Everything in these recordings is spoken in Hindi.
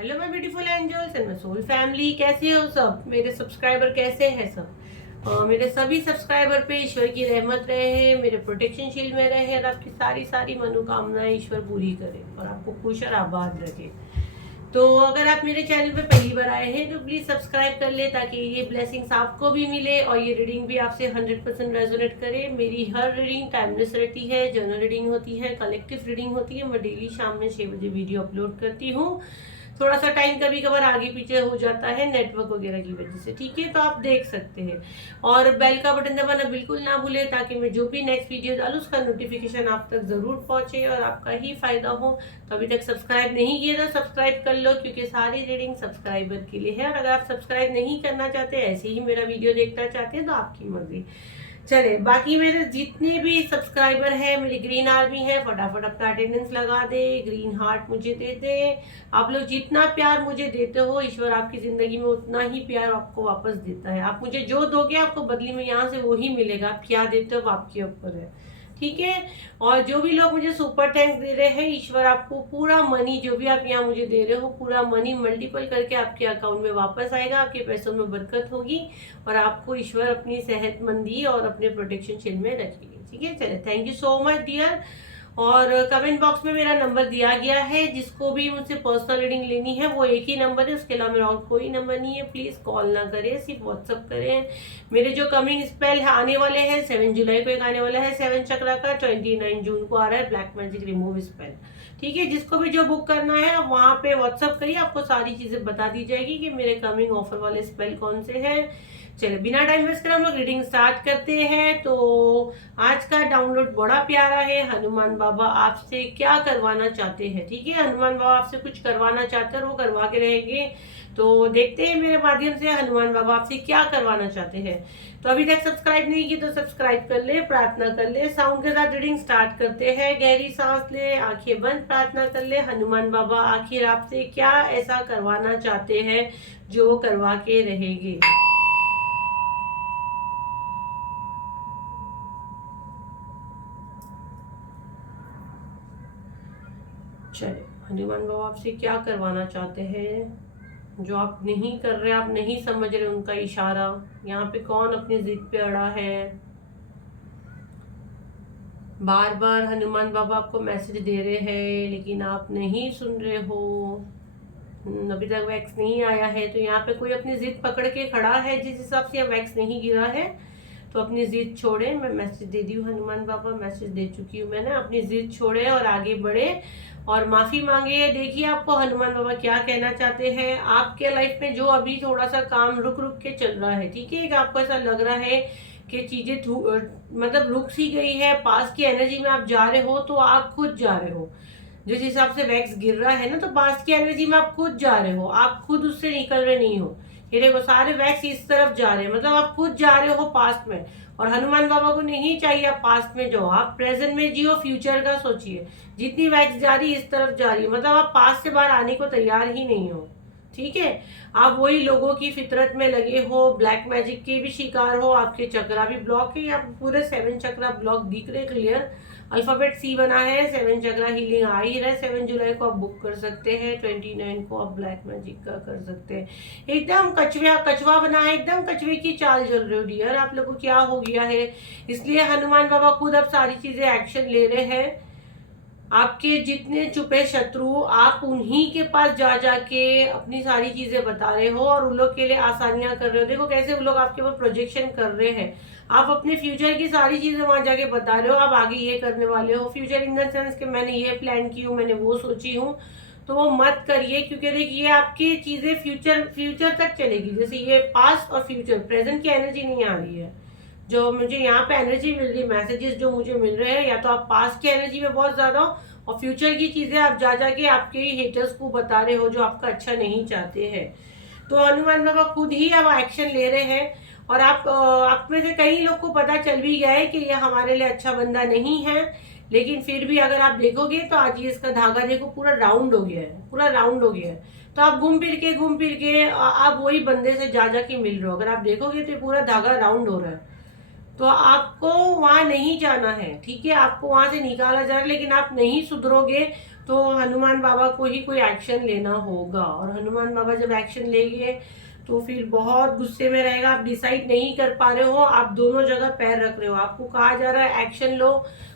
Hello my beautiful angels and my soul family, कैसे हो सब मेरे सब्सक्राइबर? कैसे हैं सब? मेरे सभी सब्सक्राइबर पे ईश्वर की रहमत रहे, मेरे प्रोटेक्शन शील्ड में रहे और आपकी सारी सारी मनोकामनाएं ईश्वर पूरी करे और आपको खुश और आबाद रखे। तो अगर आप मेरे चैनल पे पहली बार आए हैं तो प्लीज सब्सक्राइब कर ले ताकि ये ब्लेसिंग्स आपको भी मिले और ये रीडिंग भी आपसे 100% रेजोनेट करे। मेरी हर रीडिंग टाइमलेस रहती है, जर्नल रीडिंग होती है, कलेक्टिव रीडिंग होती है। मैं डेली शाम में 6 बजे वीडियो अपलोड करती हूँ। थोड़ा सा टाइम कभी कभार आगे पीछे हो जाता है नेटवर्क वगैरह की वजह से, ठीक है? तो आप देख सकते हैं और बेल का बटन दबाना बिल्कुल ना भूले ताकि मैं जो भी नेक्स्ट वीडियो डालूँ उसका नोटिफिकेशन आप तक जरूर पहुंचे और आपका ही फायदा हो। तो अभी तक सब्सक्राइब नहीं किया तो सब्सक्राइब कर लो क्योंकि सारी रीडिंग सब्सक्राइबर के लिए है। और अगर आप सब्सक्राइब नहीं करना चाहते, ऐसे ही मेरा वीडियो देखना चाहते हैं तो आपकी मर्जी। चले, बाकी मेरे जितने भी सब्सक्राइबर हैं, मेरी ग्रीन आर्मी है, फटाफट अपना अटेंडेंस लगा दे, ग्रीन हार्ट मुझे दे दे। आप लोग जितना प्यार मुझे देते हो, ईश्वर आपकी जिंदगी में उतना ही प्यार आपको वापस देता है। आप मुझे जो दोगे आपको बदली में यहाँ से वो ही मिलेगा। आप क्या देते हो आपके ऊपर है, ठीक है? और जो भी लोग मुझे सुपर थैंक्स दे रहे हैं, ईश्वर आपको पूरा मनी जो भी आप यहाँ मुझे दे रहे हो, पूरा मनी मल्टीपल करके आपके अकाउंट में वापस आएगा। आपके पैसों में बरकत होगी और आपको ईश्वर अपनी सेहतमंदी और अपने प्रोटेक्शन शील्ड में रखेगी, ठीक है? चले, thank you so much dear. और कमेंट बॉक्स में मेरा नंबर दिया गया है, जिसको भी मुझसे पर्सनल रीडिंग लेनी है वो एक ही नंबर है, उसके अलावा मेरा और कोई नंबर नहीं है। प्लीज कॉल ना करें, सिर्फ व्हाट्सअप करें। मेरे जो कमिंग स्पेल आने वाले हैं, 7 जुलाई को एक आने वाला है 7 चक्रा का, 29 जून को आ रहा है ब्लैक मैजिक रिमूव स्पेल, ठीक है? जिसको भी जो बुक करना है आप वहां पे व्हाट्सअप करिए, आपको सारी चीजें बता दी जाएगी कि मेरे कमिंग ऑफर वाले स्पेल कौन से हैं। चलो, बिना टाइम वेस्ट कर हम लोग रीडिंग स्टार्ट करते हैं। तो आज का डाउनलोड बड़ा प्यारा है। हनुमान बाबा आपसे क्या करवाना चाहते हैं, ठीक है? हनुमान बाबा आपसे कुछ करवाना चाहते हैं और वो करवा के रहेंगे। तो देखते हैं मेरे माध्यम से हनुमान बाबा आपसे क्या करवाना चाहते हैं। तो अभी तक सब्सक्राइब नहीं की तो सब्सक्राइब कर ले, प्रार्थना कर ले। साउंड के साथ रीडिंग स्टार्ट करते हैं। गहरी सांस ले, आंखें बंद, प्रार्थना कर ले। हनुमान बाबा आखिर आपसे क्या ऐसा करवाना चाहते हैं जो करवा के रहेंगे। चले, हनुमान बाबा आपसे क्या करवाना चाहते हैं जो आप नहीं कर रहे, आप नहीं समझ रहे उनका इशारा। यहाँ पे कौन अपनी जिद पे अड़ा है? बार बार हनुमान बाबा आपको मैसेज दे रहे हैं लेकिन आप नहीं सुन रहे हो। अभी तक वैक्स नहीं आया है तो यहाँ पे कोई अपनी जिद पकड़ के खड़ा है। जिस हिसाब से वैक्स नहीं गिरा है तो अपनी जिद छोड़े। मैं मैसेज दे दी हूँ हनुमान बाबा, मैसेज दे चुकी हूँ मैंने। अपनी जिद छोड़े और आगे बढ़े और माफी मांगे। देखिए आपको हनुमान बाबा क्या कहना चाहते हैं। आपके लाइफ में जो अभी थोड़ा सा काम रुक रुक के चल रहा है, ठीक है? आपको ऐसा लग रहा है कि चीजें मतलब रुक सी गई है, पास की एनर्जी में आप जा रहे हो तो आप खुद जा रहे हो। जिस हिसाब से वैक्स गिर रहा है ना, तो पास्ट की एनर्जी में आप खुद जा रहे हो, आप खुद उससे निकल रहे नहीं हो। ये देखो सारे वैक्स इस तरफ जा रहे हैं, मतलब आप खुद जा रहे हो पास्ट में। और हनुमान बाबा को नहीं चाहिए आप पास्ट में जाओ, आप प्रेजेंट में जियो, फ्यूचर का सोचिए। जितनी वैक्स जा रही है इस तरफ जा रही है, मतलब आप पास्ट से बाहर आने को तैयार ही नहीं हो, ठीक है? आप वही लोगों की फितरत में लगे हो, ब्लैक मैजिक के भी शिकार हो, आपके चक्रा भी ब्लॉक है, आप पूरे 7 चक्रा ब्लॉक दिख रहे क्लियर। अल्फाबेट सी बना है, 7 चक्रा हीलिंग आ ही रहा है। 7 जुलाई को आप बुक कर सकते हैं, 29 को आप ब्लैक मैजिक का कर सकते हैं। एकदम कछवा बना है, एकदम कछवे की चाल चल रहे हो डियर। आप लोगों को क्या हो गया है? इसलिए हनुमान बाबा खुद अब सारी चीजें एक्शन ले रहे हैं। आपके जितने छुपे शत्रु, आप उन्हीं के पास जा जाके अपनी सारी चीजें बता रहे हो और उन लोग के लिए आसानियां कर रहे हो। देखो कैसे उन लोग आपके ऊपर प्रोजेक्शन कर रहे हैं। आप अपने फ्यूचर की सारी चीजें वहां जाके बता रहे हो, आप आगे ये करने वाले हो। फ्यूचर इन द सेंस कि मैंने ये प्लान की हूँ, मैंने वो सोची हूँ, तो वो मत करिए क्योंकि देखिए आपकी चीजें फ्यूचर तक चलेगी। जैसे ये पास्ट और फ्यूचर, प्रेजेंट की एनर्जी नहीं आ रही है। जो मुझे यहाँ पे एनर्जी मिल रही है, मैसेजेस जो मुझे मिल रहे हैं, या तो आप पास्ट की एनर्जी में बहुत ज्यादा हो और फ्यूचर की चीजें आप जा जाके आपके हेटर्स को बता रहे हो जो आपका अच्छा नहीं चाहते हैं। तो हनुमान बाबा खुद ही अब एक्शन ले रहे हैं और आप में से कई लोग को पता चल भी गया है कि ये हमारे लिए अच्छा बंदा नहीं है। लेकिन फिर भी अगर आप देखोगे तो आज ये इसका धागा देखो पूरा राउंड हो गया है, पूरा राउंड हो गया है। तो आप घूम फिर के आप वही बंदे से जा जाके मिल रहे हो। अगर आप देखोगे तो पूरा धागा राउंड हो रहा है। तो आपको वहां नहीं जाना है, ठीक है? आपको वहां से निकाला जा रहा है लेकिन आप नहीं सुधरोगे तो हनुमान बाबा को ही कोई एक्शन लेना होगा। और हनुमान बाबा जब एक्शन लेंगे तो फिर बहुत गुस्से में रहेगा। आप डिसाइड नहीं कर पा रहे हो, आप दोनों जगह पैर रख रहे हो। आपको कहा जा रहा है एक्शन लो,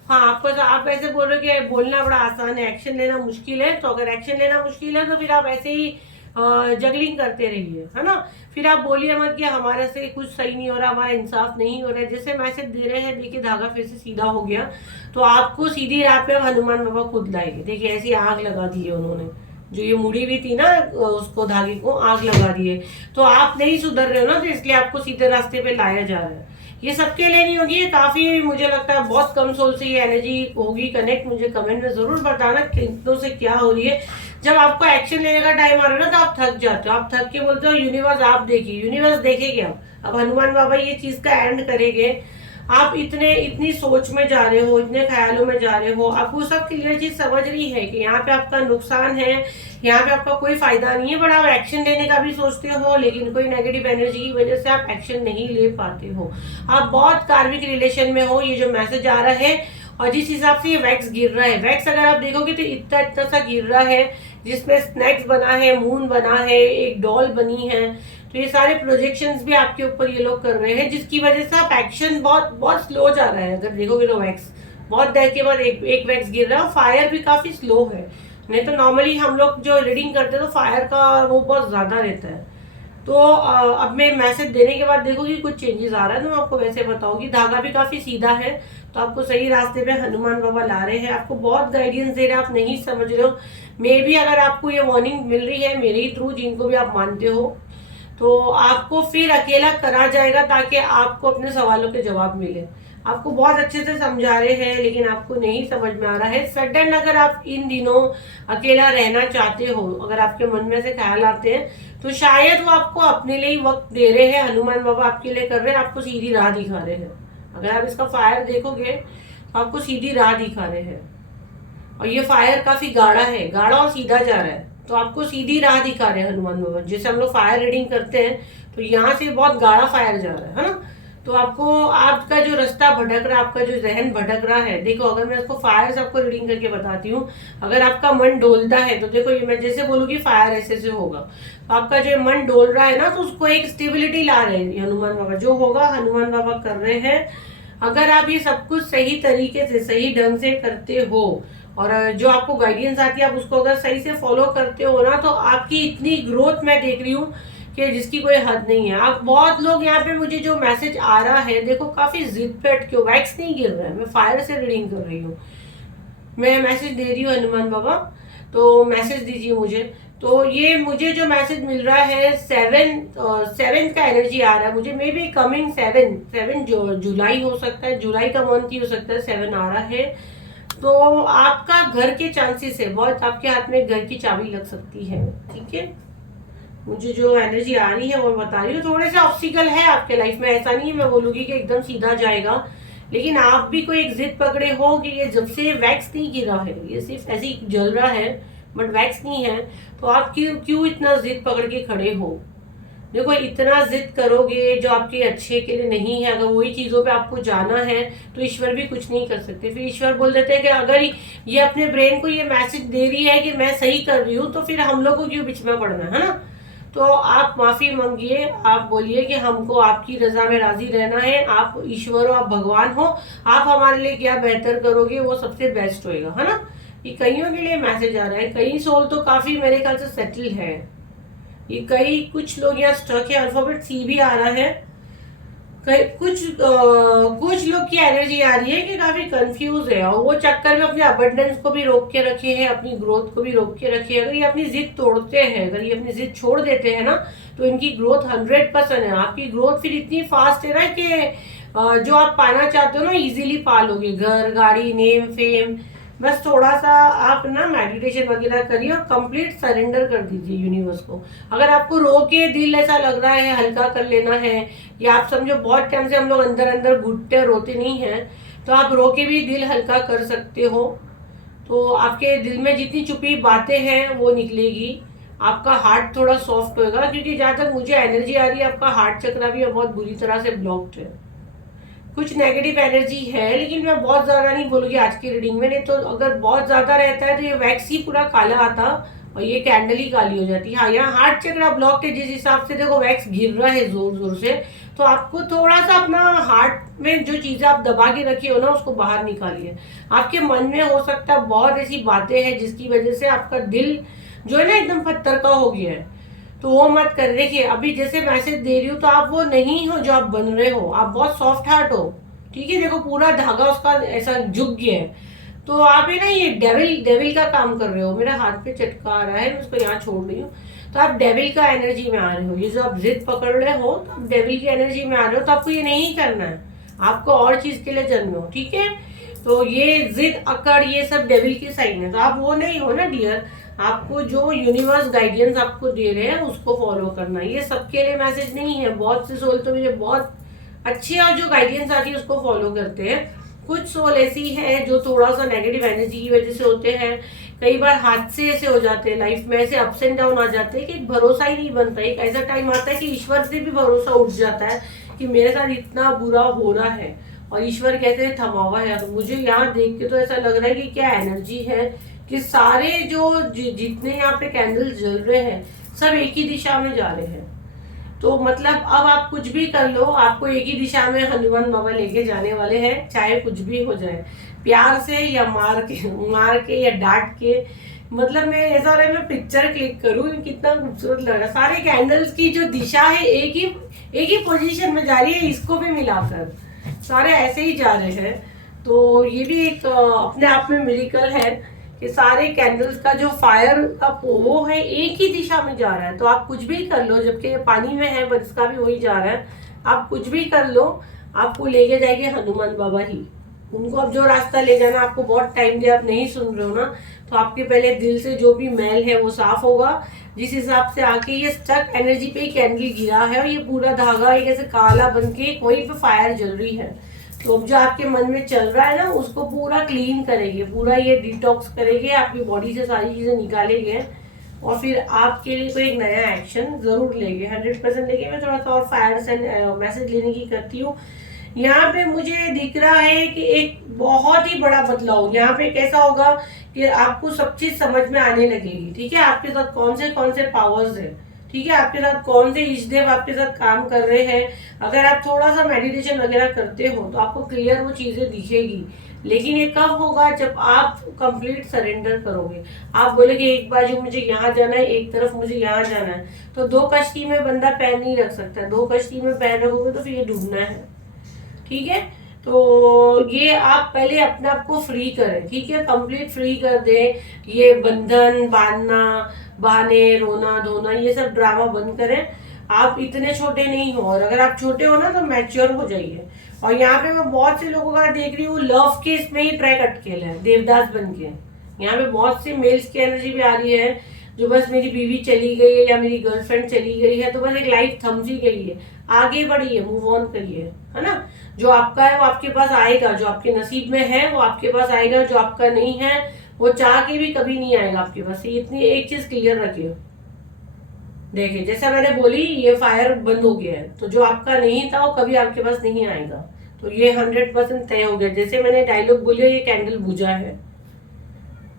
हाँ आपको आप ऐसे बोल रहे हो कि बोलना बड़ा आसान है, एक्शन लेना मुश्किल है। तो अगर एक्शन लेना मुश्किल है तो फिर आप ऐसे ही जगलिंग करते रहिए, है ना। फिर आप बोलिए मत कि हमारे से कुछ सही नहीं हो रहा, हमारा इंसाफ नहीं हो रहा है। जैसे मैसेज दे रहे हैं, देखिए धागा फिर से सीधा हो गया, तो आपको सीधी राह पे हनुमान बाबा खुद लाएंगे। देखिए ऐसी आग लगा दी है उन्होंने, जो ये मुड़ी हुई थी ना उसको, धागे को आग लगा दी है। तो आप नहीं सुधर रहे हो ना, तो इसलिए आपको सीधे रास्ते पे लाया जा रहा है। ये सबके लिए नहीं होगी, ये काफी मुझे लगता है बहुत कम सोल से ये एनर्जी होगी कनेक्ट। मुझे कमेंट में जरूर बताना कितनों से क्या हो रही है। जब आपको एक्शन लेने का टाइम आ रहा है ना, तो आप थक जाते हो, आप थक के बोलते हो यूनिवर्स आप देखिए। यूनिवर्स देखेगी अब हनुमान बाबा ये चीज का एंड करेंगे। आप इतनी सोच में जा रहे हो, इतने ख्यालों में जा रहे हो, आपको सब क्लियर चीज समझ रही है कि यहाँ पे आपका नुकसान है, यहाँ पे आपका कोई फायदा नहीं है, बट आप एक्शन लेने का भी सोचते हो, लेकिन कोई नेगेटिव एनर्जी की वजह से आप एक्शन नहीं ले पाते हो। आप बहुत कार्मिक रिलेशन में हो, ये जो मैसेज आ रहा है। और जिस हिसाब से ये वैक्स गिर रहा है, वैक्स अगर आप देखोगे तो इतना इतना सा गिर रहा है, जिसमें स्नैक्स बना है, मून बना है, एक डॉल बनी है। तो ये सारे प्रोजेक्शंस भी आपके ऊपर ये लोग कर रहे हैं, जिसकी वजह से आप एक्शन बहुत स्लो जा रहा है। अगर देखोगे तो वैक्स बहुत देर के बाद एक वैक्स गिर रहा है। फायर भी काफी स्लो है, नहीं तो नॉर्मली हम लोग जो रीडिंग करते हैं तो फायर का वो बहुत ज्यादा रहता है। तो अब मैं मैसेज देने के बाद देखोगी कुछ चेंजेस आ रहा है, तो मैं आपको वैसे बताऊंगी। धागा भी काफी सीधा है, तो आपको सही रास्ते पे हनुमान बाबा ला रहे हैं, आपको बहुत गाइडेंस दे रहे हैं, आप नहीं समझ रहे हो। मे भी अगर आपको ये वार्निंग मिल रही है मेरे ही थ्रू, जिनको भी आप मानते हो, तो आपको फिर अकेला करा जाएगा ताकि आपको अपने सवालों के जवाब मिले। आपको बहुत अच्छे से समझा रहे हैं, लेकिन आपको नहीं समझ में आ रहा है। सडन अगर आप इन दिनों अकेला रहना चाहते हो, अगर आपके मन में से ख्याल आते हैं, तो शायद वो आपको अपने लिए ही वक्त दे रहे हैं। हनुमान बाबा आपके लिए कर रहे हैं, आपको सीधी राह दिखा रहे हैं। अगर आप इसका फायर देखोगे तो आपको सीधी राह दिखा रहे हैं। और ये फायर काफी गाढ़ा है, गाढ़ा और सीधा जा रहा है, तो आपको सीधी राह दिखा रहे हैं हनुमान बाबा। जैसे हम लोग फायर रीडिंग करते हैं, तो यहाँ से बहुत गाढ़ा फायर जा रहा है ना। तो आपको आपका जो रास्ता भटक रहा है, आपका जो जहन भटक रहा है, देखो अगर मैं इसको फायर से आपको रीडिंग करके बताती हूँ। अगर आपका मन डोलता है तो देखो, ये मैं जैसे बोलूंगी फायर ऐसे से होगा, तो आपका जो मन डोल रहा है ना, तो उसको एक स्टेबिलिटी ला रहे हैं हनुमान बाबा। जो होगा हनुमान बाबा कर रहे हैं। अगर आप ये सब कुछ सही तरीके से, सही ढंग से करते हो, और जो आपको गाइडेंस आती है आप उसको अगर सही से फॉलो करते हो ना, तो आपकी इतनी ग्रोथ मैं देख रही हूँ कि जिसकी कोई हद नहीं है। आप बहुत लोग यहाँ पे, मुझे जो मैसेज आ रहा है, देखो काफी जिद पे अटके हो। वैक्स नहीं गिर रहा है, मैं फायर से रीडिंग कर रही हूँ, मैं मैसेज दे रही हूँ हनुमान बाबा, तो मैसेज दीजिए मुझे। तो ये मुझे जो मैसेज मिल रहा है, सेवन का एनर्जी आ रहा है मुझे। मे बी कमिंग 7 जुलाई हो सकता है, जुलाई का मंथ ही हो सकता है, 7 आ रहा है। तो आपका घर के चांसेस है बहुत, आपके हाथ में घर की चाबी लग सकती है, ठीक है। मुझे जो एनर्जी आ रही है वो बता रही हूँ। थोड़े से ऑब्स्टिकल है आपके लाइफ में, ऐसा नहीं है मैं बोलूंगी कि एकदम सीधा जाएगा, लेकिन आप भी कोई एक जिद पकड़े हो कि ये जब से वैक्स नहीं गिरा है, ये सिर्फ ऐसे ही जल रहा है बट वैक्स नहीं है, तो आप क्यों इतना जिद पकड़ के खड़े हो। देखो इतना जिद करोगे जो आपके अच्छे के लिए नहीं है, अगर वही चीजों पे आपको जाना है, तो ईश्वर भी कुछ नहीं कर सकते। फिर ईश्वर बोल देते हैं कि अगर ये अपने ब्रेन को ये मैसेज दे रही है कि मैं सही कर रही हूँ, तो फिर हम लोग को क्यों बीच में पड़ना है ना। तो आप माफी मांगिए, आप बोलिए कि हमको आपकी रजा में राजी रहना है, आप ईश्वर हो, आप भगवान हो, आप हमारे लिए क्या बेहतर करोगे वो सबसे बेस्ट होएगा, है ना। ये कईयों के लिए मैसेज आ रहा है, कई सोल तो काफी मेरे ख्याल से सेटल है। ये कुछ लोग यहाँ स्टक है, अल्फाबेट सी भी आ रहा है। कुछ लोग की एनर्जी आ रही है कि काफी कंफ्यूज है, और वो चक्कर में अपने अबंडेंस को भी रोक के रखे हैं, अपनी ग्रोथ को भी रोक के रखे हैं। अगर ये अपनी जिद तोड़ते हैं, अगर ये अपनी जिद छोड़ देते हैं ना, तो इनकी ग्रोथ 100% है। आपकी ग्रोथ फिर इतनी फास्ट है ना कि जो आप पाना चाहते हो ना, इजीली पा लोगे। घर, गाड़ी, नेम, फेम, बस थोड़ा सा आप ना मेडिटेशन वगैरह करिए और कंप्लीट सरेंडर कर दीजिए यूनिवर्स को। अगर आपको रो के दिल ऐसा लग रहा है, हल्का कर लेना है, या आप समझो बहुत टाइम से हम लोग अंदर अंदर घुटते रोते नहीं हैं, तो आप रो के भी दिल हल्का कर सकते हो। तो आपके दिल में जितनी छुपी बातें हैं वो निकलेगी, आपका हार्ट थोड़ा सॉफ्ट होगा, क्योंकि जहां तक मुझे एनर्जी आ रही है आपका हार्ट चक्र भी बहुत बुरी तरह से ब्लॉक्ड है। कुछ नेगेटिव एनर्जी है, लेकिन मैं बहुत ज्यादा नहीं बोलूंगी आज की रीडिंग में। नहीं तो अगर बहुत ज्यादा रहता है तो ये वैक्स ही पूरा काला आता और ये कैंडल ही काली हो जाती है। हाँ, यहाँ हार्ट चक्र ब्लॉक है, जिस हिसाब से देखो वैक्स गिर रहा है जोर जोर से, तो आपको थोड़ा सा अपना हार्ट में जो चीजें आप दबा के रखी हो ना उसको बाहर निकालिए। आपके मन में हो सकता है बहुत ऐसी बातें हैं जिसकी वजह से आपका दिल जो है ना एकदम पत्थर का हो गया है, तो वो मत कर। देखिए अभी जैसे मैसेज दे रही हूँ तो आप वो नहीं हो जो आप बन रहे हो, आप बहुत सॉफ्ट हार्ट हो, ठीक है। देखो पूरा धागा उसका ऐसा झुक गया है, तो आप है ना ये डेविल डेविल का काम कर रहे हो। मेरा हाथ पे चटका आ रहा है, मैं उसको यहाँ छोड़ रही हूँ। तो आप डेविल का एनर्जी में आ रहे हो, ये जो आप जिद पकड़ रहे हो तो आप डेविल की एनर्जी में आ रहे हो। तो आपको ये नहीं करना है, आपको और चीज के लिए जन्मे हो, ठीक है। तो ये जिद अकड़ ये सब डेविल के साइन है, तो आप वो नहीं हो ना डियर। आपको जो यूनिवर्स गाइडेंस आपको दे रहे हैं उसको फॉलो करना है। ये सबके लिए मैसेज नहीं है, बहुत से सोल तो मुझे बहुत अच्छी और जो गाइडेंस आती है उसको फॉलो करते हैं। कुछ सोल ऐसी है जो थोड़ा सा नेगेटिव एनर्जी की वजह से होते हैं, कई बार हादसे ऐसे हो जाते हैं लाइफ में, ऐसे अप्स एंड डाउन आ जाते हैं कि भरोसा ही नहीं बनता। एक ऐसा टाइम आता है कि ईश्वर से भी भरोसा उठ जाता है कि मेरे साथ इतना बुरा हो रहा है और ईश्वर कहते हैं थमा हुआ है। तो मुझे यहाँ देख के तो ऐसा लग रहा है कि क्या एनर्जी है कि सारे जो जितने यहाँ पे कैंडल्स जल रहे हैं सब एक ही दिशा में जा रहे हैं। तो मतलब अब आप कुछ भी कर लो, आपको एक ही दिशा में हनुमान बाबा लेके जाने वाले हैं, चाहे कुछ भी हो जाए, प्यार से या मार के या डांट के। मतलब मैं ऐसा हो रहा है मैं पिक्चर क्लिक करूँ, कितना खूबसूरत लग रहा है। सारे कैंडल्स की जो दिशा है एक ही पोजीशन में जा रही है, इसको भी मिलाकर सारे ऐसे ही जा रहे हैं। तो ये भी एक अपने आप में मिरेकल है कि सारे कैंडल्स का जो फायर का वो है एक ही दिशा में जा रहा है। तो आप कुछ भी कर लो, जबकि ये पानी में है पर इसका भी वही जा रहा है, आप कुछ भी कर लो, आपको लेके जाएंगे हनुमान बाबा ही। उनको अब जो रास्ता ले जाना, आपको बहुत टाइम दिया, आप नहीं सुन रहे हो ना, तो आपके पहले दिल से जो भी मैल है वो साफ होगा। जिस हिसाब से आके ये स्टक एनर्जी पे कैंडल गिरा है और ये पूरा धागा एक ऐसे काला बन के वहीं पे फायर जल रही है, तो जो आपके मन में चल रहा है ना उसको पूरा क्लीन करेंगे, पूरा ये डिटॉक्स करेंगे, आपकी बॉडी से सारी चीजें निकालेंगे और फिर आपके लिए कोई एक नया एक्शन जरूर लेंगे, 100% लेंगे। मैं थोड़ा सा और फायर्स एंड मैसेज लेने की करती हूँ। यहाँ पे मुझे दिख रहा है कि एक बहुत ही बड़ा बदलाव यहाँ पे कैसा होगा कि आपको सब चीज समझ में आने लगेगी, ठीक है। आपके साथ कौन से पावर्स है, ठीक है, आपके साथ कौन से इष्टदेव आपके साथ काम कर रहे हैं। अगर आप थोड़ा सा मेडिटेशन वगैरह करते हो तो आपको क्लियर वो चीजें दिखेगी। लेकिन ये कब होगा, जब आप कंप्लीट सरेंडर करोगे। आप बोलेगे एक बाजू मुझे यहाँ जाना है, एक तरफ मुझे यहाँ जाना है, तो दो कश्ती में बंदा पैर नहीं रख सकता। दो कश्ती में पैर रखोगे तो फिर ये डूबना है, ठीक है। तो ये आप पहले अपने आप को फ्री करें, ठीक है, कंप्लीट फ्री कर दे। ये बंधन बांधना, बहाने, रोना धोना, ये सब ड्रामा बंद करें। आप इतने छोटे नहीं हो, और अगर आप छोटे हो ना तो मैच्योर हो जाइए। और यहाँ पे मैं बहुत से लोगों का देख रही हूँ लव केस में ही ट्रैक अटकेल है, देवदास बन के। यहाँ पे बहुत सी मेल्स की एनर्जी भी आ रही है जो बस मेरी बीवी चली गई है या मेरी गर्लफ्रेंड चली गई है तो बस एक लाइफ थम सी गई है, आगे बढ़िए, मूव ऑन करिए, है ना। जो आपका है वो आपके पास आएगा, जो आपके नसीब में है वो आपके पास आएगा, जो आपका नहीं है वो चाह के भी कभी नहीं आएगा आपके पास। ये इतनी एक चीज क्लियर रखिए। देखिए जैसा मैंने बोली ये फायर बंद हो गया है, तो जो आपका नहीं था वो कभी आपके पास नहीं आएगा। तो ये 100% तय हो गया। जैसे मैंने डायलॉग बोलिए ये कैंडल बुझा है,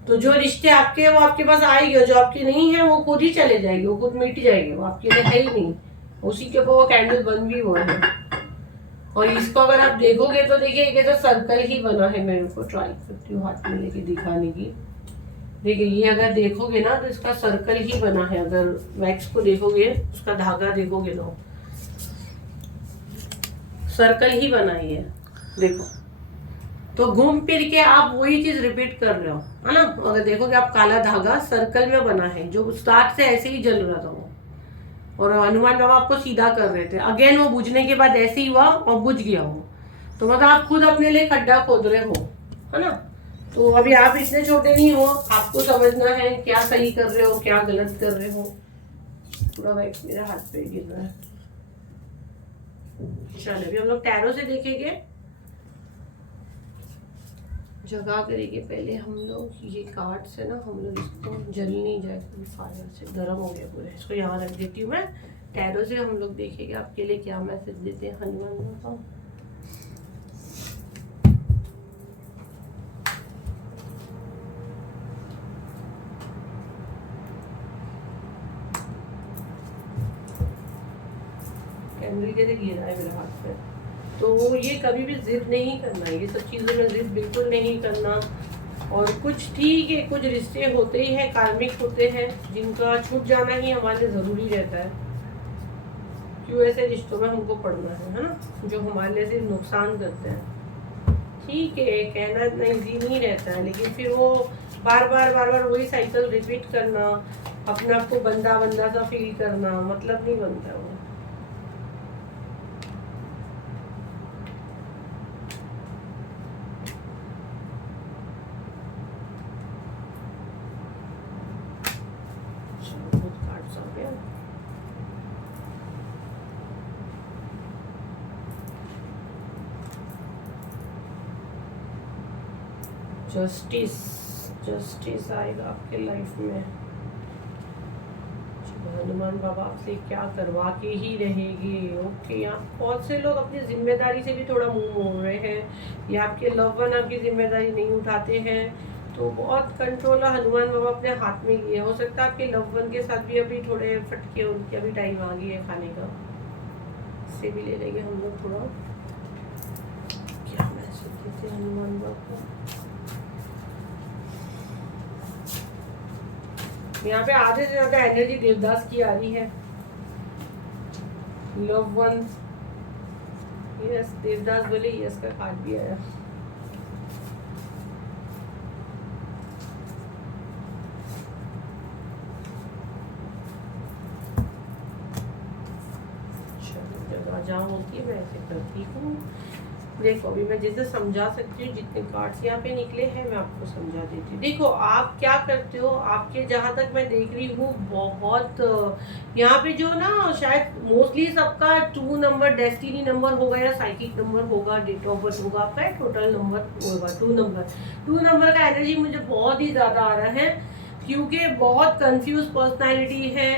तो जो रिश्ते आपके हैं वो आपके पास आएंगे, जो आपके नहीं है वो खुद ही चले जाएंगे, वो खुद मिट जाएंगे, वो आपके लिए है ही नहीं। उसी के ऊपर वो कैंडल बंद भी हुआ है। और इसको अगर आप देखोगे तो देखिए एक ऐसा सर्कल ही बना है। मैं इसको ट्राई करती हूँ हाथ में लेके दिखाने की। देखिए ये अगर देखोगे ना तो इसका सर्कल ही बना है। अगर वैक्स को देखोगे, उसका धागा देखोगे तो सर्कल ही बना है, देखो। तो घूम फिर के आप वही चीज रिपीट कर रहे हो, है ना। अगर देखोगे आप काला धागा सर्कल में बना है, जो स्टार्ट से ऐसे ही जल रहा था वो, और हनुमान बाबा आपको सीधा कर रहे थे। अगेन वो बुझने के बाद ऐसे ही हुआ और बुझ गया वो। तो मतलब आप खुद अपने लिए खड्डा खोद रहे हो, है ना। तो अभी आप इतने छोटे नहीं हो, आपको समझना है क्या सही कर रहे हो क्या गलत कर रहे हो। पूरा वैक्स मेरे हाथ पे गिर रहा है। चलो अभी हम लोग टैरो से देखेंगे, जगा करेंगे पहले हम लोग। ये कार्ड से ना हम लोग इसको जल नहीं जाए, फायर से गर्म हो गया पूरा। इसको यहाँ रख देती हूँ मैं। टैरो से हम लोग देखेंगे आपके लिए क्या मैसेज देते हैं हनुमान बाबा। कैंडल कैसे गिर रहा है मेरे हाथ पे। तो ये कभी भी जिद नहीं करना, ये सब चीज़ों में जिद बिल्कुल नहीं करना। और कुछ ठीक है, कुछ रिश्ते होते ही हैं, कार्मिक होते हैं, जिनका छूट जाना ही हमारे लिए ज़रूरी रहता है। क्यों ऐसे रिश्तों में हमको पड़ना है ना, जो हमारे लिए सिर्फ नुकसान करते हैं। ठीक है, कहना इतना ईजी नहीं रहता है, लेकिन फिर वो बार बार वही साइकिल रिपीट करना, अपने आप को बंदा बंदा सा फील करना, मतलब नहीं बनता वो। जस्टिस आएगा आपके लाइफ में। हनुमान बाबा आपसे क्या करवा के ही रहेंगे। ओके, यहाँ बहुत से लोग अपनी जिम्मेदारी से भी थोड़ा मुंह मोड़ रहे हैं, या आपके लव वन आपकी जिम्मेदारी नहीं उठाते हैं, तो बहुत कंट्रोल हनुमान बाबा अपने हाथ में लिए। हो सकता है आपके लव वन के साथ भी अभी थोड़े फटके, उनकी अभी टाइम आ गई है खाने का, इससे भी ले लेंगे हम लोग थोड़ा। क्या मैसेज देते हनुमान बाबा। यहाँ पे आधे से ज्यादा एनर्जी देवदास की आ रही है। लव वन, यस, देवदास बोले यस का कार्ड भी आया। जहाँ होती है मैं ऐसे करती हूँ। देखो अभी मैं जैसे समझा सकती हूँ, जितने कार्ड्स यहाँ पे निकले हैं मैं आपको समझा देती हूँ। देखो आप क्या करते हो, आपके जहाँ तक मैं देख रही हूँ बहुत यहाँ पे जो ना शायद मोस्टली सबका 2 नंबर डेस्टिनी नंबर होगा या साइकिक नंबर होगा, डेट ऑफ बर्थ होगा आपका, टोटल नंबर होगा 2 नंबर का एनर्जी मुझे बहुत ही ज़्यादा आ रहा है, क्योंकि बहुत कंफ्यूज पर्सनैलिटी है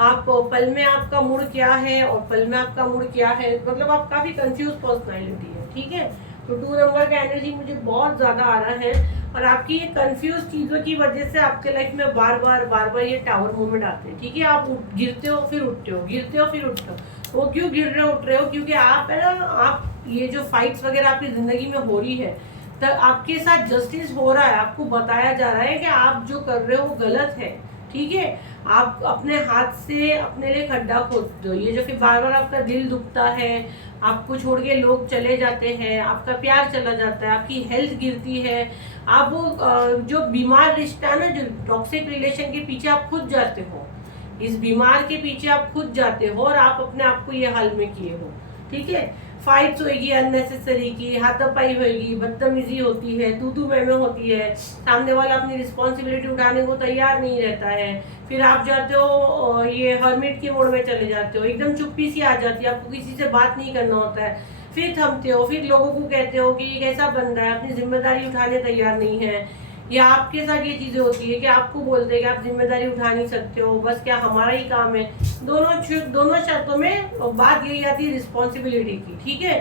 आप। पल में आपका मूड क्या है और पल में आपका मूड क्या है, मतलब आप काफ़ी कंफ्यूज पर्सनैलिटी है, ठीक है। तो 2 नंबर का एनर्जी मुझे बहुत ज़्यादा आ रहा है, और आपकी ये कंफ्यूज चीज़ों की वजह से आपके लाइफ में बार बार ये टावर मूवमेंट आते हैं, ठीक है। आप गिरते हो फिर उठते हो, गिरते हो फिर उठते हो। वो क्यों गिर रहे हो उठ रहे हो, क्योंकि आप है ना, आप ये जो फाइट्स वगैरह आपकी ज़िंदगी में हो रही है, तो आपके साथ जस्टिस हो रहा है, आपको बताया जा रहा है कि आप जो कर रहे हो वो गलत है, ठीक है। आप अपने हाथ से अपने लिए खड्डा खोदते हो। ये जो फिर बार बार आपका दिल दुखता है, आपको छोड़ के लोग चले जाते हैं, आपका प्यार चला जाता है, आपकी हेल्थ गिरती है, आप वो जो बीमार रिश्ता है ना, जो टॉक्सिक रिलेशन के पीछे आप खुद जाते हो, इस बीमार के पीछे आप खुद जाते हो, और आप अपने आप को ये हाल में किए हो, ठीक है। फाइट्स होगी अननेसेसरी की, हाथापाई होगी, बदतमीजी होती है, तू मैं होती है, सामने वाला अपनी रिस्पॉन्सिबिलिटी उठाने को तैयार नहीं रहता है, फिर आप जाते हो ये हर्मिट के मोड में चले जाते हो, एकदम चुप्पी सी आ जाती है, आपको किसी से बात नहीं करना होता है, फिर थमते हो, फिर लोगों को कहते हो कि ये कैसा बंदा है, अपनी जिम्मेदारी उठाने तैयार नहीं है। या आपके साथ ये चीज़ें होती है कि आपको बोलते हैं कि आप जिम्मेदारी उठा नहीं सकते हो, बस क्या हमारा ही काम है। दोनों शर्तों में बात यही आती है रिस्पॉन्सिबिलिटी की, ठीक है।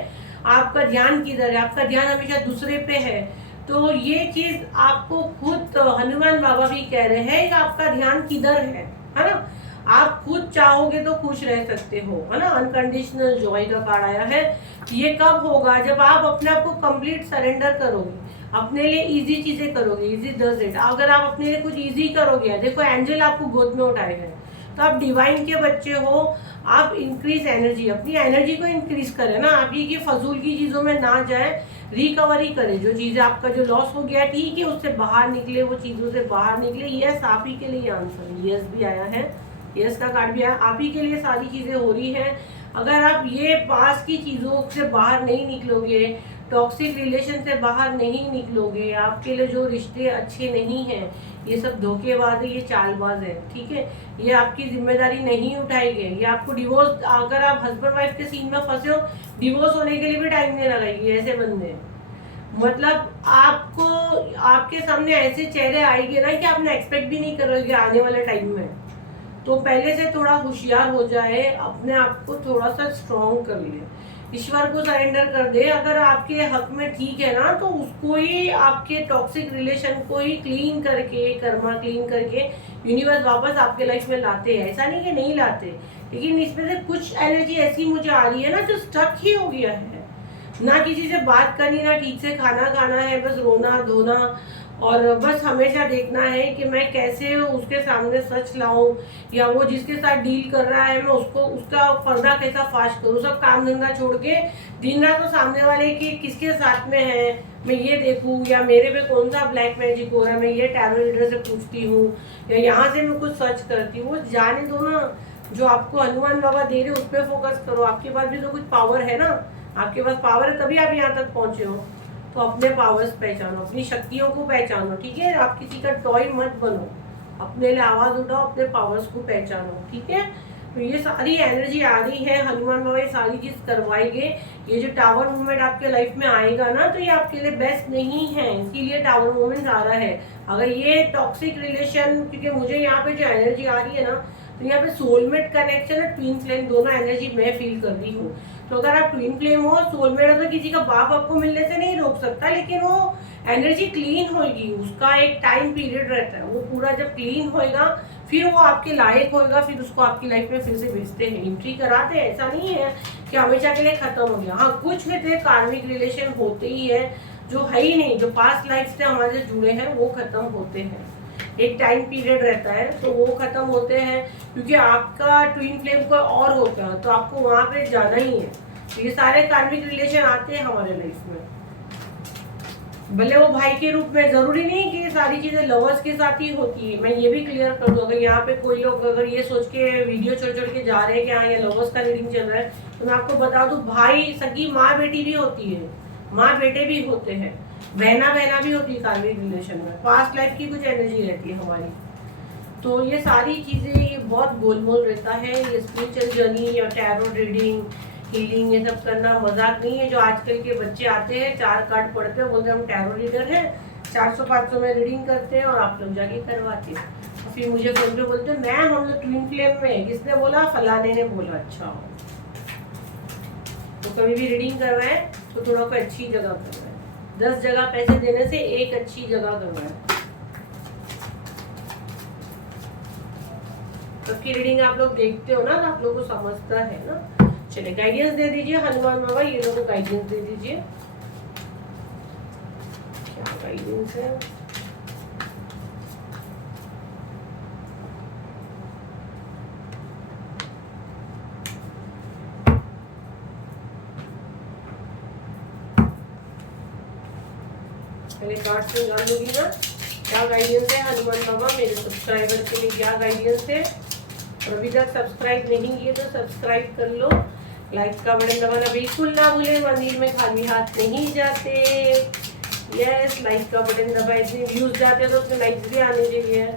आपका ध्यान किधर है, आपका ध्यान हमेशा दूसरे पे है। तो ये चीज़ आपको खुद हनुमान बाबा भी कह रहे हैं कि आपका ध्यान किधर है ना। आप खुद चाहोगे तो खुश रह सकते हो, है ना। अनकंडीशनल जॉय का कार्ड आया है। ये कब होगा, जब आप अपने आप को कंप्लीट सरेंडर करोगे, अपने लिए इजी चीजें करोगे। Easy does it. अगर आप अपने लिए कुछ इजी करोगे, देखो एंजल आपको गोद में उठाए हैं, तो आप डिवाइन के बच्चे हो। आप इंक्रीज एनर्जी, अपनी एनर्जी को इंक्रीज करें ना, आप ये फजूल की चीजों में ना जाए, रिकवरी करें। जो चीजें आपका जो लॉस हो गया, ठीक है, उससे बाहर निकले, वो चीजों से बाहर निकले। यस, आप ही के लिए आंसर, यस भी आया है, यस का कार्ड भी आया। आप ही के लिए सारी चीजें हो रही हैं। अगर आप ये पास की चीजों से बाहर नहीं निकलोगे, टॉक्सिक रिलेशन से बाहर नहीं निकलोगे, आपके लिए जो रिश्ते अच्छे नहीं हैं, ये सब धोखेबाज है, ये चालबाज है, ठीक है। ये आपकी जिम्मेदारी नहीं उठाएंगे, ये आपको डिवोर्स, अगर आप हस्बैंड वाइफ के सीन में फंसे हो, डिवोर्स होने के लिए भी टाइम नहीं लगाएगी। ऐसे बंदे मतलब आपको, आपके सामने ऐसे चेहरे आएंगे ना कि आपने एक्सपेक्ट भी नहीं करोगे आने वाले टाइम में। तो पहले से थोड़ा होशियार हो जाए, अपने आप को थोड़ा सा स्ट्रॉन्ग कर ले, ईश्वर को सरेंडर कर दे। अगर आपके हक में ठीक है ना, तो उसको ही, आपके टॉक्सिक रिलेशन को ही क्लीन करके, कर्मा क्लीन करके यूनिवर्स वापस आपके लाइफ में लाते हैं, ऐसा नहीं कि नहीं लाते, लेकिन इसमें से कुछ एनर्जी ऐसी मुझे आ रही है ना जो स्टक ही हो गया है, ना किसी से बात करनी, ना ठीक से खाना खाना है, बस रोना धोना, और बस हमेशा देखना है कि मैं कैसे उसके सामने सच लाऊं, या वो जिसके साथ डील कर रहा है मैं उसको उसका पर्दा कैसा फाश करूं, सब काम धंधा छोड़ के दिन रात तो सामने वाले की किसके साथ में है मैं ये देखूं, या मेरे पे कौन सा ब्लैक मैजिक हो रहा है मैं ये टैरो रीडर से पूछती हूँ, या यहाँ से मैं कुछ सर्च करती हूँ। वो जाने दो ना, जो आपको हनुमान बाबा दे रहे उस पर फोकस करो। आपके पास भी तो कुछ पावर है ना, आपके पास पावर है तभी आप यहाँ तक पहुंचे हो। तो अपने पावर्स पहचानो, अपनी शक्तियों को पहचानो, ठीक है। आप किसी का टॉय मत बनो, अपने लिए आवाज उठाओ, अपने पावर्स को पहचानो, ठीक है। तो ये सारी एनर्जी आ रही है, हनुमान बाबा ये सारी चीज करवाएंगे। ये जो टावर मूवमेंट आपके लाइफ में आएगा ना, तो ये आपके लिए बेस्ट नहीं है, इसीलिए टावर मूवमेंट आ रहा है। अगर ये टॉक्सिक रिलेशन, क्योंकि मुझे यहाँ पे जो एनर्जी आ रही है ना, तो यहाँ पे सोलमेट कनेक्शन और ट्विन फ्लेम दोनों एनर्जी मैं फील कर रही हूँ। तो अगर आप ट्विन फ्लेम हो, सोलमेट हो, तो किसी का बाप आपको मिलने से नहीं रोक सकता, लेकिन वो एनर्जी क्लीन होगी, उसका एक टाइम पीरियड रहता है। वो पूरा जब क्लीन होएगा फिर वो आपके लायक होएगा, फिर उसको आपकी लाइफ में फिर से भेजते हैं, एंट्री कराते हैं। ऐसा नहीं है कि हमेशा के लिए खत्म हो गया। हाँ, कुछ में तो कार्मिक रिलेशन होते ही है, जो है ही नहीं, जो पास्ट लाइफ से हमारे जुड़े हैं वो खत्म होते हैं। एक टाइम पीरियड रहता है तो वो खत्म होते हैं, क्योंकि आपका ट्विन फ्लेम कोई और होता है, तो आपको वहां पे जाना ही है। तो ये सारे कार्मिक रिलेशन आते हैं हमारे लाइफ में, भले वो भाई के रूप में। जरूरी नहीं कि ये सारी चीजें लवर्स के साथ ही होती है, मैं ये भी क्लियर कर दूं। अगर यहाँ पे कोई लोग अगर ये सोच के वीडियो छोड़ छोड़ के जा रहे हैं कि हाँ ये लवर्स का रीडिंग चल रहा है, तो मैं आपको बता दूं, भाई सगी माँ बेटी भी होती है, माँ बेटे भी होते हैं, बहना बहना भी होती है कार्मिक रिलेशन में। पास्ट लाइफ की कुछ एनर्जी रहती है हमारी। तो ये सारी चीजें, ये बहुत गोलमोल रहता है। ये स्पिरिचुअल जर्नी या टैरो रीडिंग, हीलिंग, ये सब करना मजाक नहीं है। जो आजकल के बच्चे आते हैं, 4 कार्ड पढ़ते हैं, बोलते हैं हम टैरो रीडर हैं, 400-500 में रीडिंग करते हैं और आप लोग जाके करवाते हैं। और फिर मुझे फोन पे बोलते हैं मैम हम लोग ट्विन फ्लेम में, किसने बोला? फलाने ने बोला। अच्छा, तो कभी भी रीडिंग करवाए तो थोड़ा कोई अच्छी जगह करवाए। 10 जगह पैसे देने से एक अच्छी जगह करवाए। सबकी रीडिंग आप लोग देखते हो ना, तो आप लोग को समझता है ना। चलिए गाइडेंस दे दीजिए हनुमान बाबा, ये लोगों को गाइडेंस दे दीजिए, क्या गाइडेंस है। पहले कार्ड से जान लूंगी ना क्या गाइडेंस है हनुमान बाबा मेरे सब्सक्राइबर के लिए, क्या गाइडेंस है। और अभी तक सब्सक्राइब नहीं किए तो सब्सक्राइब कर लो, लाइक का बटन दबाना बिल्कुल ना भूलें। मंदिर में खाली हाथ नहीं जाते। यस, लाइक का बटन दबाए, इतने व्यूज जाते हैं तो उसमें लाइक्स भी आने चाहिए।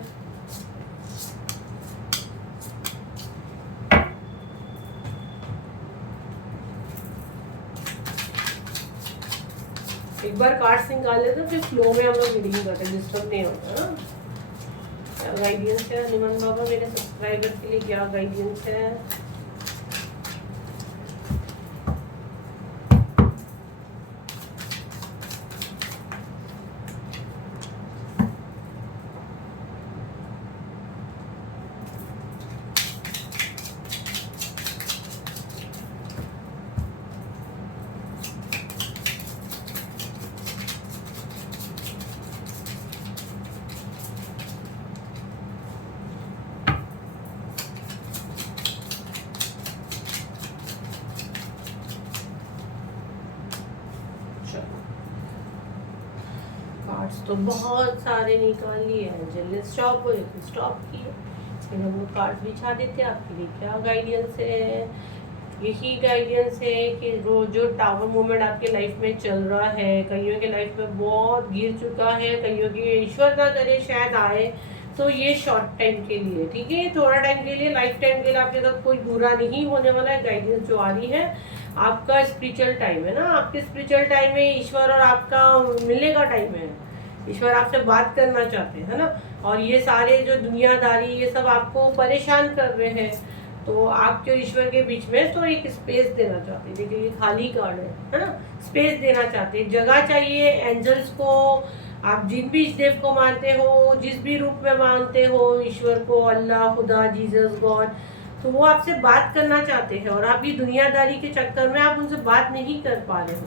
एक बार कार्ड्स निकाल लेते फिर फ्लो में हम लोग रीडिंग करते हैं, डिस्टर्ब नहीं होता ना। क्या गाइडेंस है हनुमान बाबा मेरे सब्सक्राइबर के लिए, क्या गाइडेंस है। तो बहुत सारे निकाल लिए हैं, जल्दी स्टॉप हो जाते, स्टॉप किए, फिर हम लोग कार्ड बिछा देते हैं आपके लिए। क्या गाइडेंस है? यही गाइडेंस है कि जो टावर मूवमेंट आपके लाइफ में चल रहा है, कईयों के लाइफ में बहुत गिर चुका है, कईयों की ईश्वर ना करे शायद आए, तो ये शॉर्ट टाइम के लिए, ठीक है, थोड़ा टाइम के लिए, लाइफ टाइम के लिए आपके साथ कोई बुरा नहीं होने वाला है। गाइडेंस जो आ रही है, आपका स्पिरिचुअल टाइम है ना, आपके स्पिरिचुअल टाइम में ईश्वर और आपका मिलने का टाइम है। ईश्वर आपसे बात करना चाहते हैं ना, और ये सारे जो दुनियादारी ये सब आपको परेशान कर रहे हैं, तो आपके ईश्वर के बीच में तो एक स्पेस देना चाहते हैं। देखिए ये खाली कार्ड है ना, स्पेस देना चाहते हैं, जगह चाहिए एंजल्स को, आप जिन भी ईष्टदेव को मानते हो, जिस भी रूप में मानते हो, ईश्वर को, अल्लाह, खुदा, जीसस, गॉड, तो वो आपसे बात करना चाहते हैं और आप ये दुनियादारी के चक्कर में आप उनसे बात नहीं कर पा रहे हो।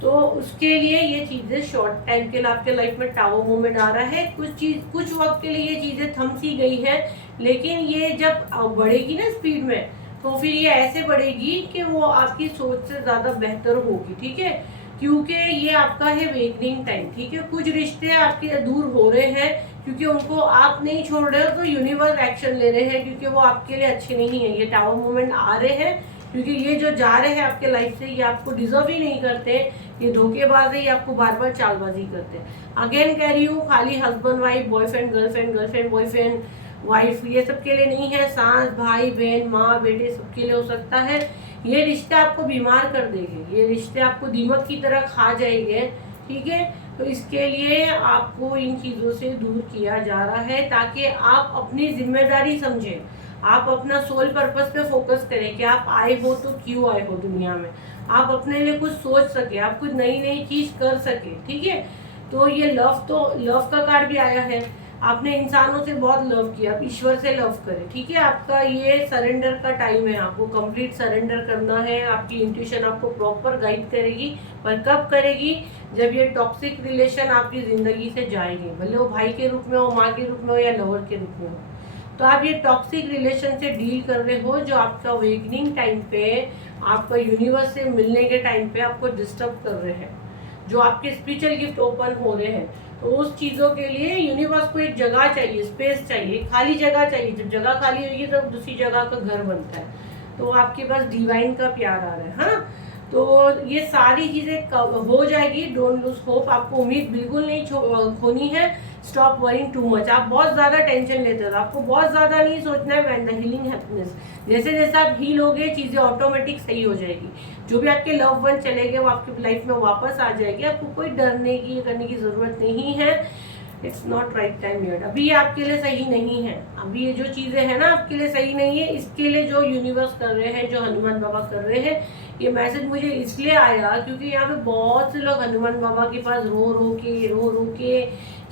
तो उसके लिए ये चीज़ें शॉर्ट टाइम के लिए आपके लाइफ में टावर मूवमेंट आ रहा है, कुछ वक्त के लिए ये चीज़ें थम सी गई है, लेकिन ये जब बढ़ेगी ना स्पीड में, तो फिर ये ऐसे बढ़ेगी कि वो आपकी सोच से ज़्यादा बेहतर होगी, ठीक है, क्योंकि ये आपका है वेकनिंग टाइम, ठीक है। कुछ रिश्ते आपके दूर हो रहे हैं क्योंकि उनको आप नहीं छोड़ रहे हो, तो यूनिवर्स एक्शन ले रहे हैं क्योंकि वो आपके लिए अच्छे नहीं है। ये टावर मूवमेंट आ रहे हैं क्योंकि ये जो जा रहे हैं आपके लाइफ से, ये आपको डिजर्व ही नहीं करते, ये धोखेबाज है, ये आपको बार बार चालबाजी करते हैं। अगेन कह रही हूँ, खाली husband wife, boyfriend girlfriend, girlfriend boyfriend wife, ये सब के लिए नहीं है। सास, भाई, बहन, माँ, बेटे, सबके लिए हो सकता है। ये रिश्ते आपको बीमार कर देंगे, ये रिश्ते आपको दीमक की तरह खा जाएंगे, ठीक है। तो इसके लिए आपको इन चीज़ों से दूर किया जा रहा है ताकि आप अपनी जिम्मेदारी समझें, आप अपना सोल पर्पस पे फोकस करें कि आप आए हो तो क्यों आए हो दुनिया में, आप अपने लिए कुछ सोच सके, आप कुछ नई नई चीज कर सके, ठीक है। तो ये लव का कार्ड भी आया है। आपने इंसानों से बहुत लव किया, आप ईश्वर से लव करें, ठीक है। आपका ये सरेंडर का टाइम है, आपको कंप्लीट सरेंडर करना है। आपकी इंट्यूशन आपको प्रॉपर गाइड करेगी, पर कब करेगी? जब ये टॉक्सिक रिलेशन आपकी जिंदगी से जाएंगे, भले वो भाई के रूप में हो, माँ के रूप में हो या लवर के रूप में हो। तो आप ये टॉक्सिक रिलेशन से डील कर रहे हो जो आपका अवेकनिंग टाइम पे, आपका यूनिवर्स से मिलने के टाइम पे आपको डिस्टर्ब कर रहे हैं, जो आपके स्पिरिचुअल गिफ्ट ओपन हो रहे हैं। तो उस चीज़ों के लिए यूनिवर्स को एक जगह चाहिए, स्पेस चाहिए, खाली जगह चाहिए। जब जगह खाली होगी तो दूसरी जगह का घर बनता है। तो आपके पास डिवाइन का प्यार आ रहा है, हाँ। तो ये सारी चीज़ें हो जाएगी, डोंट लूज होप। आपको उम्मीद बिल्कुल नहीं खोनी है। Stop worrying too much. आप बहुत ज़्यादा टेंशन लेते हो, आपको बहुत ज़्यादा नहीं सोचना है। व्हेन द हीलिंग हैप्पीनेस, जैसे जैसे आप हील होगे चीज़ें ऑटोमेटिक सही हो जाएगी। जो भी आपके लव वन चले गए वो आपकी लाइफ में वापस आ जाएगी। आपको कोई डरने की करने की ज़रूरत नहीं है। It's not right time yet. अभी ये आपके लिए सही नहीं है। अभी ये जो चीज़ें हैं ना आपके लिए सही नहीं है। इसके लिए जो यूनिवर्स कर रहे हैं, जो हनुमान बाबा कर रहे हैं, ये मैसेज मुझे इसलिए आया क्योंकि यहाँ पे बहुत से लोग हनुमान बाबा के पास रो रो के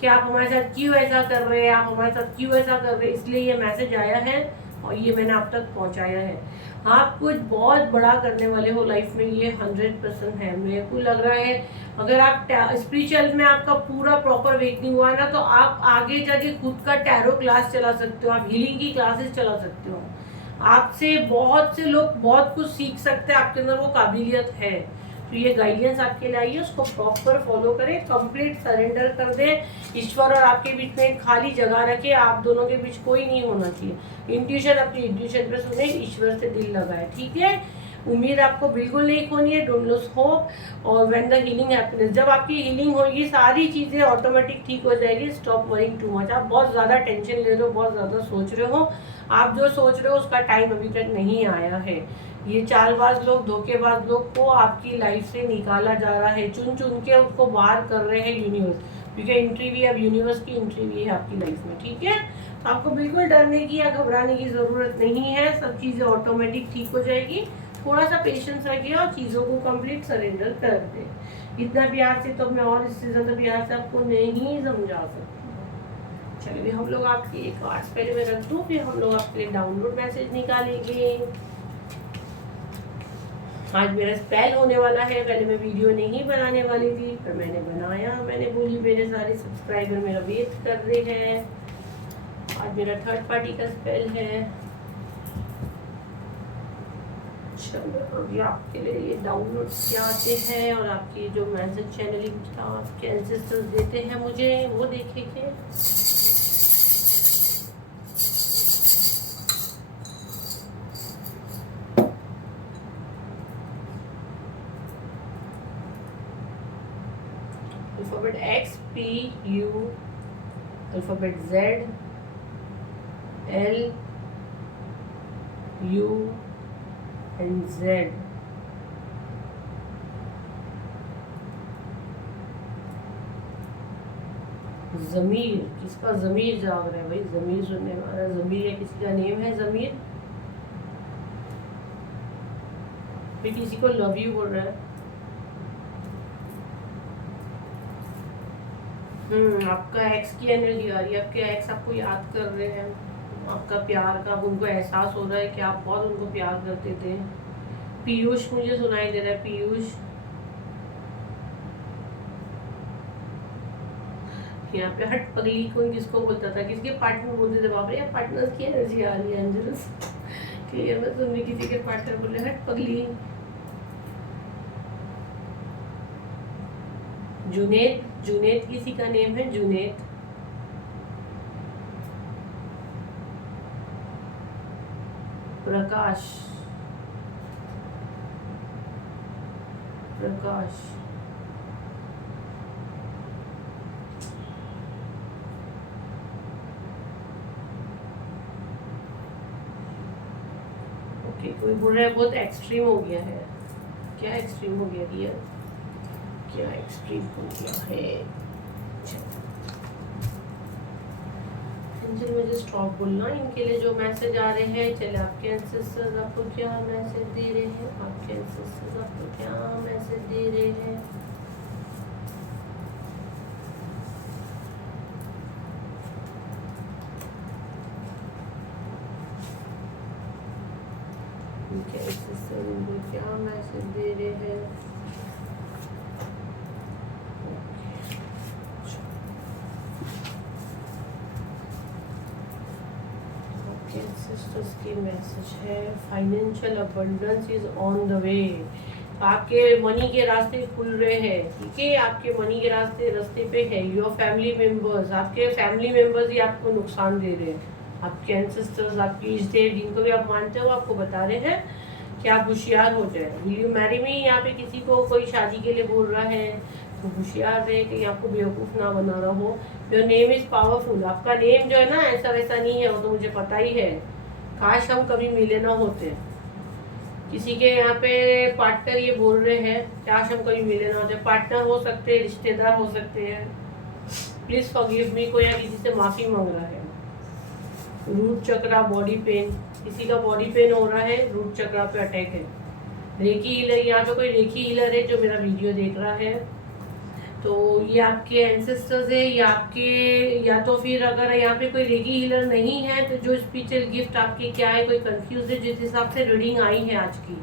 कि आप हमारे साथ क्यों ऐसा कर रहे हैं, आप हमारे साथ क्यों ऐसा कर रहे हैं। इसलिए ये मैसेज आया है और ये मैंने आप तक पहुँचाया है। आप कुछ बहुत बड़ा करने वाले हो लाइफ में, ये 100% है। मेरे को लग रहा है अगर आप स्पिरिचुअल में आपका पूरा प्रॉपर वेकनिंग हुआ ना, तो आप आगे जाके खुद का टैरो क्लास चला सकते हो, आप हीलिंग की क्लासेस चला सकते हो। आपसे बहुत से लोग बहुत कुछ सीख सकते हैं, आपके अंदर वो काबिलियत है। तो ये गाइडेंस आपके लिए आई है, उसको प्रॉपर फॉलो करें, कंप्लीट सरेंडर कर दें। ईश्वर और आपके बीच में एक खाली जगह रखें, आप दोनों के बीच कोई नहीं होना चाहिए। इंट्यूशन अपनी इंट्यूशन पे सुने, ईश्वर से दिल लगाए, ठीक है। उम्मीद आपको बिल्कुल नहीं खोनी है, डोंट लूज होप। और व्हेन द हीलिंग हैप्पीनेस, जब आपकी हीलिंग होगी सारी चीज़ें ऑटोमेटिक ठीक हो जाएगी। Stop worrying too much. आप बहुत ज़्यादा टेंशन ले रहे हो, बहुत ज़्यादा सोच रहे हो। आप जो सोच रहे हो उसका टाइम अभी तक नहीं आया है। ये चालबाज लोग, धोखेबाज लोग को आपकी लाइफ से निकाला जा रहा है, चुन चुन के उसको बाहर कर रहे हैं यूनिवर्स, क्योंकि एंट्री भी अब यूनिवर्स की एंट्री भी है आपकी लाइफ में, ठीक है। तो आपको बिल्कुल डरने की या घबराने की ज़रूरत नहीं है। सब चीज़ें ऑटोमेटिक ठीक हो जाएगी। थोड़ा सा पेशेंस रखिए और चीज़ों को कंप्लीट सरेंडर कर दे। इतना प्यार से तो मैं और इससे ज़्यादा प्यार से आपको नहीं समझा सकती। चलिए हम लोग आपकी एक कार्ड्स पहले मैं रख दूँ, फिर हम लोग आपके लिए डाउनलोड मैसेज निकालेंगे। आज मेरा स्पेल होने वाला है। पहले मैं वीडियो नहीं बनाने वाली थी, पर मैंने बनाया। मैंने बोली मेरे सारे सब्सक्राइबर मेरा वेट कर रहे हैं। आज मेरा थर्ड पार्टी का स्पेल है। चलो अभी आपके लिए ये डाउनलोड क्या आते हैं और आपकी जो मैसेज चैनलिंग आपके एंसेस्टर्स देते हैं मुझे, वो देखेंगे। Alphabet X P U, alphabet Z L U and Z। ज़मीर, किसका ज़मीर जाग रहा है भाई? ज़मीर सुनने वाला ज़मीर या किसी का नेम है ज़मीर? फिर किसी को लव यू बोल रहा है। आपका एक्स की एनर्जी आ रही है, आपके एक्स आपको याद कर रहे हैं, आपका प्यार का उनको एहसास हो रहा है कि आप बहुत उनको प्यार करते थे। पीयूष मुझे सुनाई दे रहा है, पीयूष। यहाँ पे हट पगली कौन किसको बोलता था, किसके पार्टनर बोलते थे, बाप रे पार्टनर की एनर्जी आ रही है एंजल्स। क्लियर मैं सुनने किसी के पार्टनर बोले हट पगली। जुनेद, जुनेद किसी का नेम है, जुनेद। प्रकाश, प्रकाश, ओके। कोई बोल रहा है बहुत एक्सट्रीम हो गया है, क्या एक्सट्रीम हो गया रिया, क्या एक्सट्रीम हो गया है? एंजल मुझे स्टॉप बोलना, इनके लिए जो मैसेज आ रहे हैं। चले आपके एंसेस्टर्स आपको क्या मैसेज दे रहे हैं, आपके एंसेस्टर्स आपको क्या मैसेज दे रहे हैं? इनके एंसेस्टर्स इनको क्या मैसेज दे रहे हैं? सिस्टर्स की मैसेज है, financial abundance is on the way. आपके मनी के रास्ते खुल रहे हैं, ठीक है, आपके मनी के रास्ते पे है। योर फैमिली मेंबर्स, आपके फैमिली मेंबर्स ही आपको नुकसान दे रहे हैं। आपके एंसेस्टर्स, आपकी इष्ट देव जिनको भी आप मानते हो, आपको बता रहे हैं कि आप होशियार हो जाए। विल यू मैरी मी, यहाँ पे किसी को कोई शादी के लिए बोल रहा है तो होशियार रहे कि आपको बेवकूफ़ ना बना रहा हो। योर नेम इज़ पावरफुल, आपका नेम जो है ना ऐसा वैसा नहीं है, वो तो मुझे पता ही है। काश हम कभी मिले ना होते। किसी के यहाँ पे पार्टनर ये बोल रहे हैं काश हम कभी मिले ना होते। पार्टनर हो सकते हैं, रिश्तेदार हो सकते हैं। प्लीज़ फॉरगिव मी, कोई या किसी से माफ़ी मांग रहा है। रूट चक्रा, बॉडी पेन, किसी का बॉडी पेन हो रहा है, रूट चक्रा पे अटैक है। रेकी हीलर, यहाँ पे कोई रेकी हीलर है जो मेरा वीडियो देख रहा है तो ये आपके एंसेस्टर्स है, या आपके, या तो फिर अगर यहाँ पे कोई रेकी हीलर नहीं है तो जो स्पिरिचुअल गिफ्ट आपके क्या है, कोई कंफ्यूज है। जिस हिसाब से रीडिंग आई है आज की,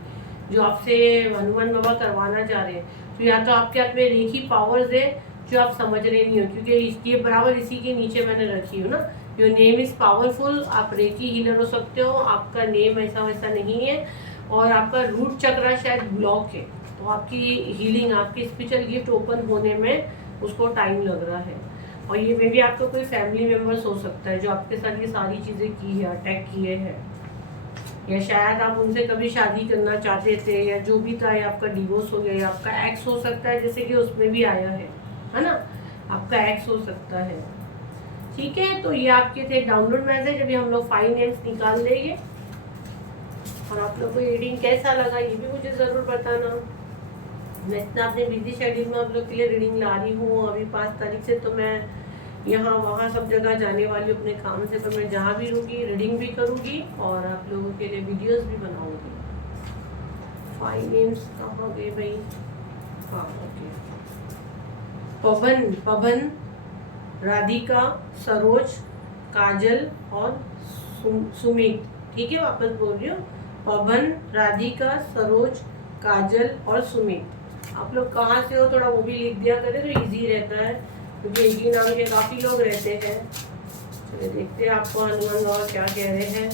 जो आपसे हनुमान बाबा करवाना चाह रहे हैं, तो या तो आपके हाथ में रेकी पावर्स है जो आप समझ रहे नहीं हो, क्योंकि ये बराबर इसी के नीचे मैंने रखी हूँ ना। योर नेम इज़ पावरफुल, आप रेकी हीलर हो सकते हो, आपका नेम ऐसा वैसा नहीं है, और आपका रूट चक्रा शायद ब्लॉक है, तो आपकी हीलिंग, आपकी स्पिरिचुअल गिफ्ट ओपन होने में उसको टाइम लग रहा है। और ये मे भी आपका कोई फैमिली मेम्बर्स हो सकता है जो आपके साथ ये सारी चीज़ें की है, अटैक किए हैं, या शायद आप उनसे कभी शादी करना चाहते थे, या जो भी था, या आपका डिवोर्स हो गया, या आपका एक्स हो सकता है, जैसे कि उसमें भी आया है ना, आपका एक्स हो सकता है। ठीक है, तो ये आपके थे डाउनलोड मैसेज। अभी हम लोग 5 नेम्स निकाल लेंगे, और आप लोग को रीडिंग कैसा लगा ये भी मुझे ज़रूर बताना। मैं इतना अपने बिजी शेड्यूल में आप लोग के लिए रीडिंग ला रही हूँ। अभी 5 तारीख से तो मैं यहाँ वहाँ सब जगह जाने वाली हूँ अपने काम से, तो मैं जहाँ भी रहूँगी रीडिंग भी करूँगी और आप लोगों के लिए वीडियोस भी बनाऊँगी। 5 नेम्स कहाँ गए भाई? हाँ ओके, पवन, पवन, राधिका, सरोज, काजल और सुमित। ठीक है, वापस बोल रही हूँ, पवन, राधिका, सरोज, काजल और सुमित। आप लोग कहाँ से हो थोड़ा वो भी लिख दिया करें तो इजी रहता है, क्योंकि एक ही नाम के काफ़ी लोग रहते हैं। चलिए देखते हैं आपको हनुमान बाबा क्या कह रहे हैं।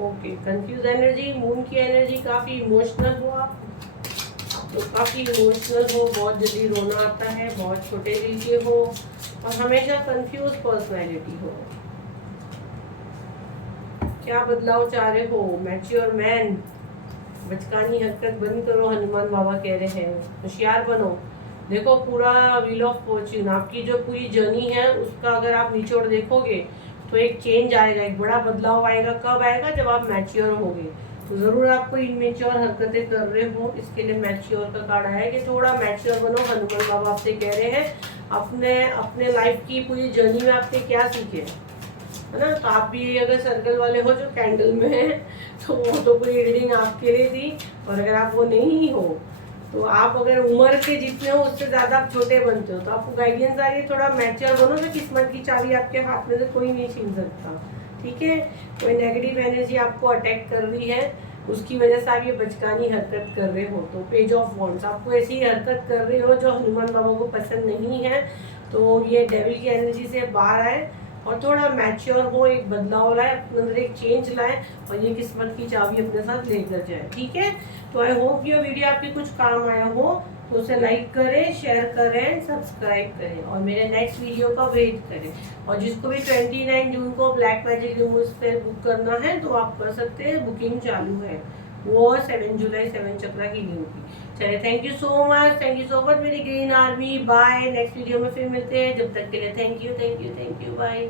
ओके, कंफ्यूज एनर्जी, मून की एनर्जी, काफ़ी इमोशनल हो आप तो काफ़ी इमोशनल हो, बहुत जल्दी रोना आता है, बहुत छोटे दिल के हो, और हमेशा कंफ्यूज पर्सनैलिटी हो। क्या बदलाव चाह रहे हो? मैच्योर मैन, बचकानी हरकत बंद करो, हनुमान बाबा कह रहे हैं, होशियार बनो। देखो पूरा व्हील ऑफ फॉर्च्यून, आपकी जो पूरी जर्नी है उसका अगर आप निचोड़ देखोगे तो एक चेंज आएगा, एक बड़ा बदलाव आएगा। कब आएगा? जब आप मैच्योर होगे। तो ज़रूर आपको इनमेच्योर हरकतें कर रहे हो, इसके लिए मैच्योर का कार्ड आया है कि थोड़ा मैच्योर बनो। हनुमान बाबा आपसे कह रहे हैं अपने लाइफ की पूरी जर्नी में आपने क्या सीखे, है ना। तो आप भी अगर सर्कल वाले हो जो कैंडल में है तो वो तो पूरी रीडिंग आपके लिए थी, और अगर आप वो नहीं हो तो आप अगर उम्र के जितने हो उससे ज़्यादा आप छोटे बनते हो, तो आपको गाइडेंस आ रही है, थोड़ा मैच्योर बनो, तो किस्मत की चाबी आपके हाथ में से कोई नहीं छीन सकता। ठीक है, कोई नेगेटिव एनर्जी आपको अटैक कर रही है, उसकी वजह से आप ये बचकानी हरकत कर रहे हो, तो पेज ऑफ वॉन्ड्स आपको ऐसी हरकत कर रहे हो जो हनुमान बाबा को पसंद नहीं है। तो ये डेविल की एनर्जी से बाहर आए और थोड़ा मैच्योर हो, एक बदलाव लाए अपने अंदर, एक चेंज लाए और ये किस्मत की चाबी अपने साथ लेकर जाए। ठीक है, तो आई होप ये वीडियो आपके कुछ काम आया हो, तो उसे लाइक करें, शेयर करें, सब्सक्राइब करें और मेरे नेक्स्ट वीडियो का वेट करें। और जिसको भी 29 जून को ब्लैक मैजिक लूमस पे बुक करना है तो आप कर सकते हैं, बुकिंग चालू है, वो 7 जुलाई 7 चक्रा हीलिंग की। चलिए, थैंक यू सो मच मेरी green army. Bye, next video में फिर मिलते हैं, जब तक के लिए थैंक यू, बाय।